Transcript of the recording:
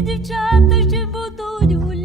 дівчата ще будуть гуляти.